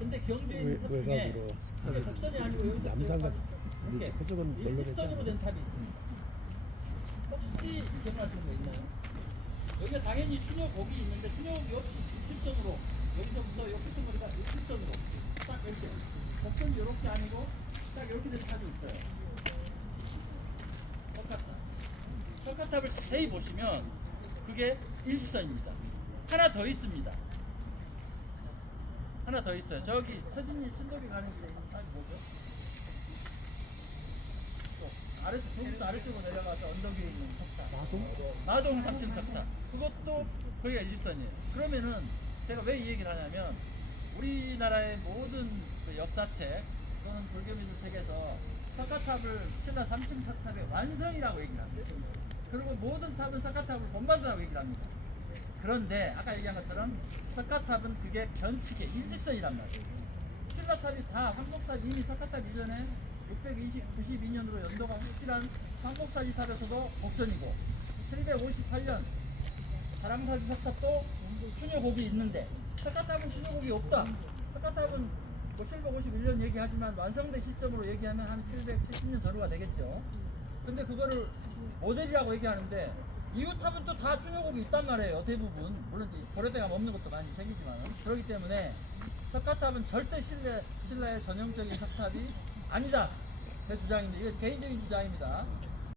근데 경주에 외- 있는 탑 중에 외곽으로 이게 접선이 아니고 여기서 남산 같- 이렇게 그쪽은 별로 되지 일직선으로. 된 탑이 있습니다. 혹시 기억나시는 거 있나요? 여기가 당연히 추녀곡이 있는데 추녀곡이 없이 일직선으로 여기서부터 요 끝머리가 일직선으로 딱 이렇게 곡선이 이렇게 아니고 딱 이렇게 된 탑이 있어요. 석가탑. 석가탑을 자세히 보시면 그게 일직선입니다. 하나 더 있습니다. 하나 더 있어요. 저기 서진이 순덕이 가는 길에 있는 탑이 뭐죠? 또 아래쪽 동부서 아래쪽으로 내려가서 언덕 위에 있는 석탑. 마동? 마동 3층 석탑. 그것도 거기가 일직선이에요. 그러면은 제가 왜 이 얘기를 하냐면 우리나라의 모든 그 역사책 또는 불교미술 책에서 석가탑을 신라 3층 석탑의 완성이라고 얘기를 합니다. 그리고 모든 탑은 석가탑을 본받으라고 얘기를 합니다. 그런데 아까 얘기한 것처럼 석가탑은 그게 변칙의 일직선이란 말이에요. 신라탑이 다 황복사지 이미 석가탑 이전에 692년으로 연도가 확실한 황복사지 탑에서도 곡선이고 758년 다랑사지 석탑도 추녀곡이 있는데 석가탑은 추녀곡이 없다. 석가탑은 뭐 751년 얘기하지만 완성된 시점으로 얘기하면 한 770년 전후가 되겠죠. 근데 그거를 모델이라고 얘기하는데 탑은 또다 추녀곡이 있단 말이에요. 대부분 물론 이제 고려대가 없는 것도 많이 생기지만 그렇기 때문에 석가탑은 절대 신라, 신라의 전형적인 석탑이 아니다. 제 주장인데 이게 개인적인 주장입니다.